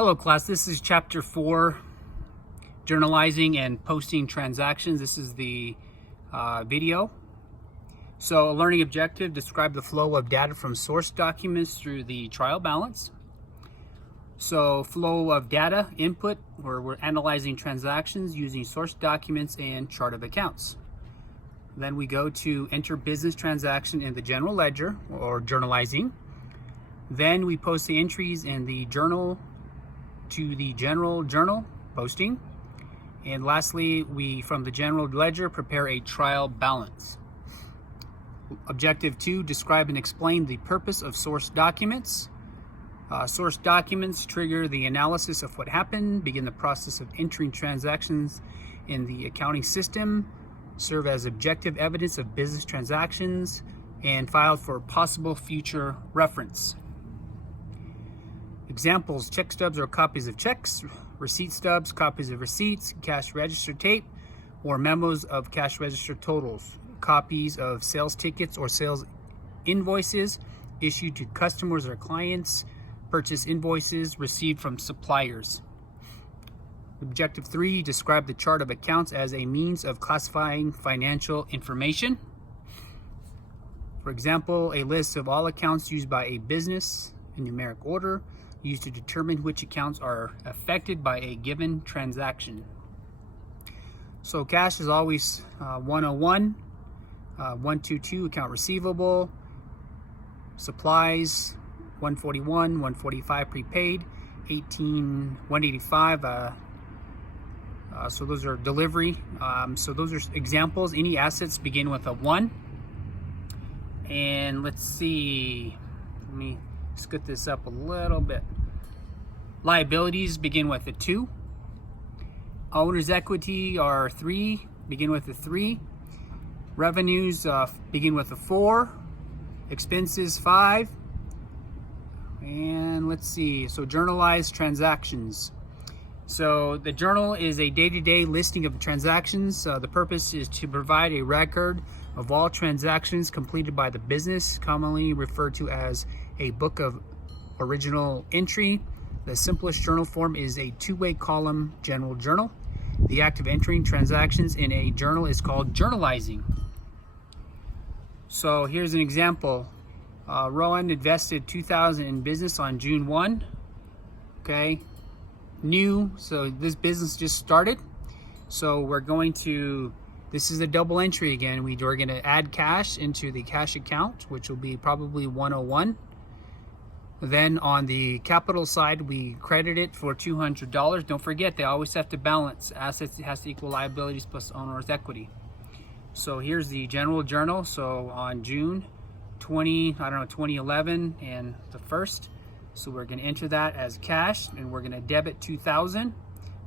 Hello class, this is chapter 4, journalizing and posting transactions. This is the video. So a learning objective, describe the flow of data from source documents through the trial balance. So flow of data input, where we're analyzing transactions using source documents and chart of accounts. Then we go to enter business transaction in the general ledger or journalizing. Then we post the entries in the journal to the general journal posting. And lastly, we from the general ledger prepare a trial balance. Objective 2, describe and explain the purpose of source documents. Source documents trigger the analysis of what happened, begin the process of entering transactions in the accounting system, serve as objective evidence of business transactions, and filed for possible future reference. Examples: check stubs or copies of checks, receipt stubs, copies of receipts, cash register tape, or memos of cash register totals, copies of sales tickets or sales invoices issued to customers or clients, purchase invoices received from suppliers. Objective 3, describe the chart of accounts as a means of classifying financial information. For example, a list of all accounts used by a business in numeric order, used to determine which accounts are affected by a given transaction. So cash is always 101, 122 account receivable, supplies 141, 145 prepaid, 185. So those are delivery. So those are examples. Any assets begin with a 1. And let's see. Let me scoot this up a little bit. Liabilities begin with a 2. Owner's equity are 3, begin with a 3. Revenues begin with a 4. Expenses 5. And let's see, so journalized transactions. So the journal is a day-to-day listing of transactions. The purpose is to provide a record of all transactions completed by the business, commonly referred to as a book of original entry. The simplest journal form is a two-way column general journal. The act of entering transactions in a journal is called journalizing. So here's an example. Rowan invested $2,000 in business on June 1. Okay, new, so this business just started. So we're going to, this is a double entry again. We're going to add cash into the cash account, which will be probably 101. Then on the capital side, we credit it for $200. Don't forget, they always have to balance. Assets has to equal liabilities plus owner's equity. So here's the general journal. So on June 2011 and the 1st. So we're going to enter that as cash, and we're going to debit 2,000.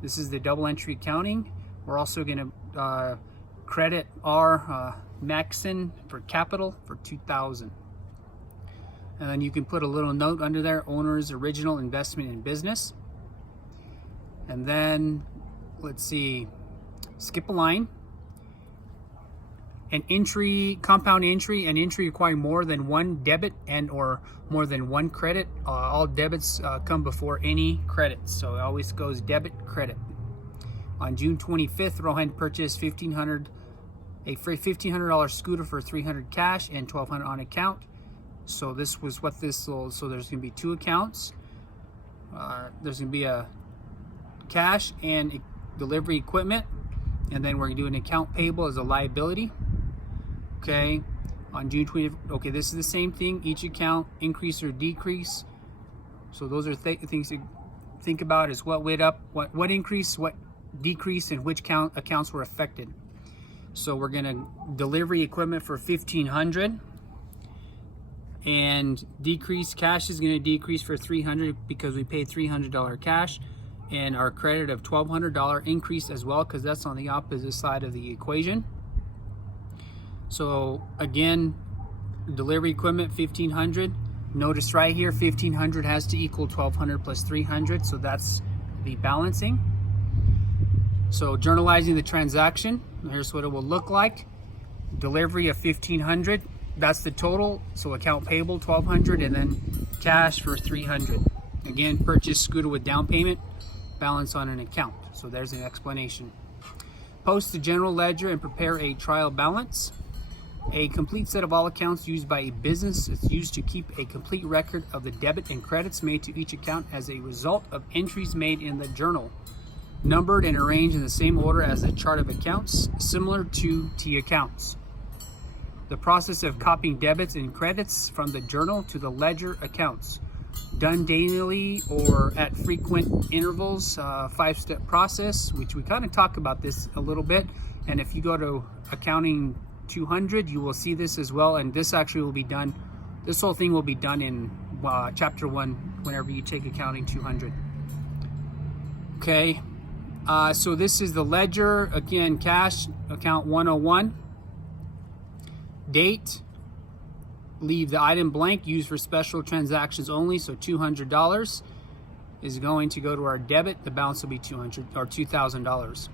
This is the double entry accounting. We're also going to credit our Maxon for capital for 2,000. And then you can put a little note under there, owner's original investment in business. And then let's see, skip a line. An entry, compound entry, an entry requiring more than one debit and or more than one credit. All debits come before any credits, so it always goes debit, credit. On June 25th, Rohan purchased a $1,500 scooter for $300 cash and $1,200 on account. So this was what this sold. So there's going to be two accounts. There's going to be a cash and delivery equipment, and then we're going to do an account payable as a liability. Okay, on June 20th, okay, this is the same thing. Each account increase or decrease. So those are things to think about, is what went up, what increase, what decrease, and which accounts were affected. So we're gonna delivery equipment for $1,500, and decrease cash is gonna decrease for $300 because we paid $300 cash, and our credit of $1,200 increase as well because that's on the opposite side of the equation. So again, delivery equipment $1,500. Notice right here, $1,500 has to equal $1,200 plus $300, so that's the balancing. So journalizing the transaction, here's what it will look like. Delivery of $1,500, that's the total. So account payable $1,200, and then cash for $300. Again, purchase scooter with down payment, balance on an account. So there's an explanation. Post the general ledger and prepare a trial balance. A complete set of all accounts used by a business is used to keep a complete record of the debit and credits made to each account as a result of entries made in the journal, numbered and arranged in the same order as the chart of accounts, similar to T accounts. The process of copying debits and credits from the journal to the ledger accounts, done daily or at frequent intervals, 5-step process, which we kind of talk about this a little bit. And if you go to accounting 200, you will see this as well. And this actually will be done, this whole thing will be done in chapter 1 whenever you take accounting 200. Okay, so this is the ledger. Again, cash account 101. Date, leave the item blank, used for special transactions only. So $200 is going to go to our debit. The balance will be $2,000.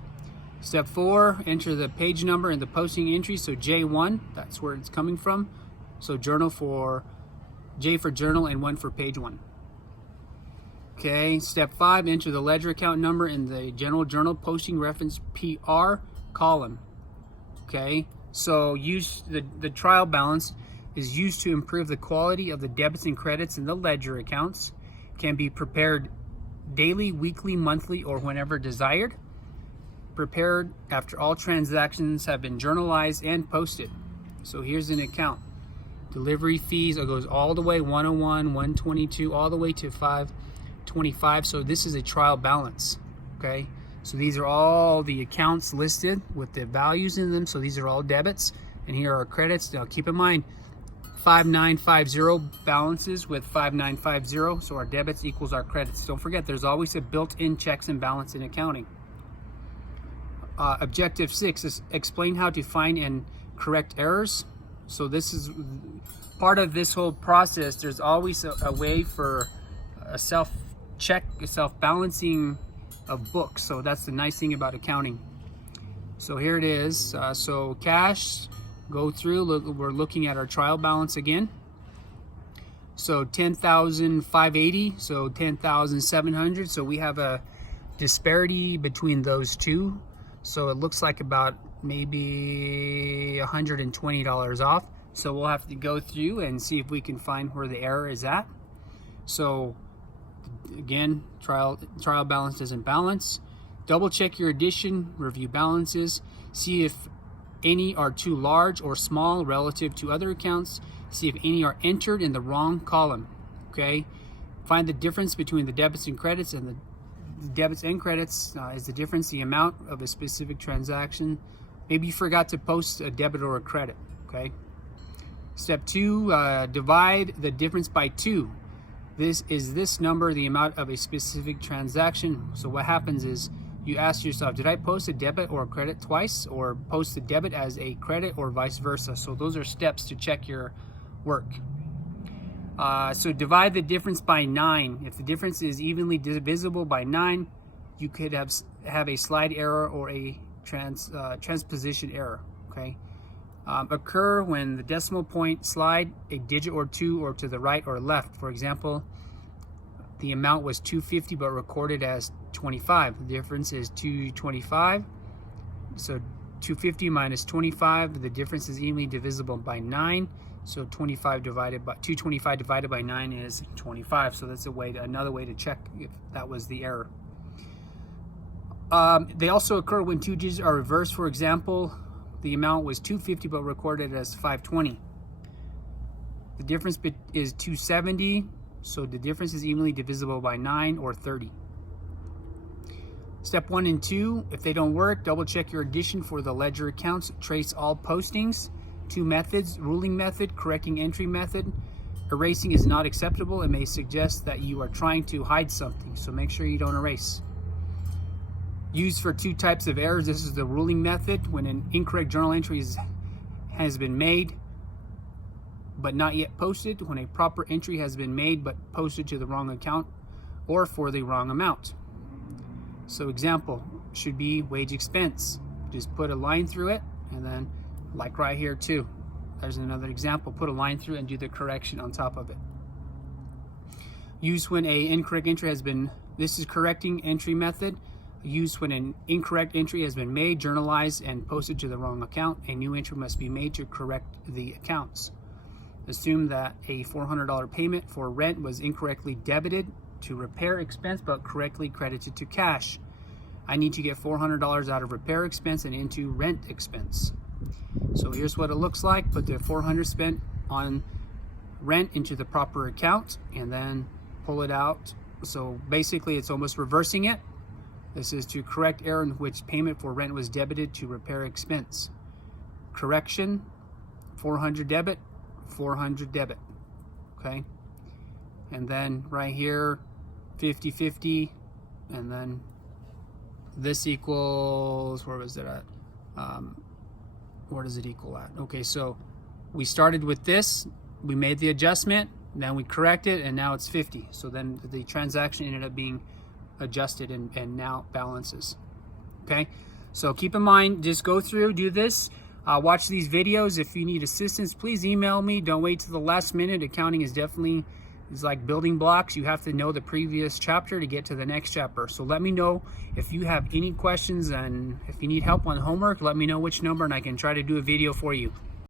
Step 4, enter the page number and the posting entry. So J1, that's where it's coming from. So journal for J for journal and 1 for page 1. Okay, step 5, enter the ledger account number in the general journal posting reference PR column. Okay, so use the trial balance is used to improve the quality of the debits and credits in the ledger accounts. Can be prepared daily, weekly, monthly, or whenever desired. Prepared after all transactions have been journalized and posted. So here's an account. Delivery fees, it goes all the way 101, 122, all the way to 525. So this is a trial balance. Okay, so these are all the accounts listed with the values in them. So these are all debits, and here are credits. Now keep in mind, 5950 balances with 5950. So our debits equals our credits. Don't forget, there's always a built-in checks and balance in accounting. Objective 6 is explain how to find and correct errors. So this is part of this whole process. There's always a way for a self-check, a self-balancing of books. So that's the nice thing about accounting. So here it is. So cash, go through. Look, we're looking at our trial balance again. So 10,580. So 10,700. So we have a disparity between those two. So it looks like about maybe $120 off. So we'll have to go through and see if we can find where the error is at. So again, trial balance doesn't balance. Double check your addition, review balances, see if any are too large or small relative to other accounts, see if any are entered in the wrong column. Okay, find the difference between the debits and credits, and the debits and credits is the difference, the amount of a specific transaction. Maybe you forgot to post a debit or a credit. Okay. Step 2, divide the difference by 2. This number the amount of a specific transaction. So what happens is you ask yourself, did I post a debit or a credit twice, or post the debit as a credit, or vice versa? So those are steps to check your work. So divide the difference by 9. If the difference is evenly divisible by 9, you could have a slide error or a transposition error. Okay, occur when the decimal point slide a digit or two or to the right or left. For example, the amount was 250 but recorded as 25. The difference is 225. So 250 minus 25. The difference is evenly divisible by 9. So 225 divided by 9 is 25. So that's another way to check if that was the error. They also occur when two digits are reversed. For example, the amount was 250 but recorded as 520. The difference is 270. So the difference is evenly divisible by 9 or 30. Step 1 and 2, if they don't work, double check your addition for the ledger accounts. Trace all postings. 2 methods, ruling method, correcting entry method. Erasing is not acceptable. It may suggest that you are trying to hide something, so make sure you don't erase. Used for 2 types of errors. This is the ruling method, when an incorrect journal entry has been made but not yet posted, when a proper entry has been made but posted to the wrong account or for the wrong amount. So example should be wage expense. Just put a line through it, and then like right here too, there's another example, put a line through it and do the correction on top of it. Used when a incorrect entry has been, this is correcting entry method. Used when an incorrect entry has been made, journalized, and posted to the wrong account. A new entry must be made to correct the accounts. Assume that a $400 payment for rent was incorrectly debited to repair expense but correctly credited to cash. I need to get $400 out of repair expense and into rent expense. So here's what it looks like. Put the $400 spent on rent into the proper account and then pull it out. So basically it's almost reversing it. This is to correct error in which payment for rent was debited to repair expense. Correction, 400 debit, 400 debit. Okay. And then right here, 50-50, and then this equals, where was it at? Where does it equal at? Okay, so we started with this, we made the adjustment, then we corrected, and now it's 50. So then the transaction ended up being adjusted and now balances. Okay, so keep in mind, just go through, do this, watch these videos. If you need assistance, please email me. Don't wait to the last minute. Accounting is definitely like building blocks. You have to know the previous chapter to get to the next chapter. So let me know if you have any questions, and if you need help on homework, let me know which number and I can try to do a video for you.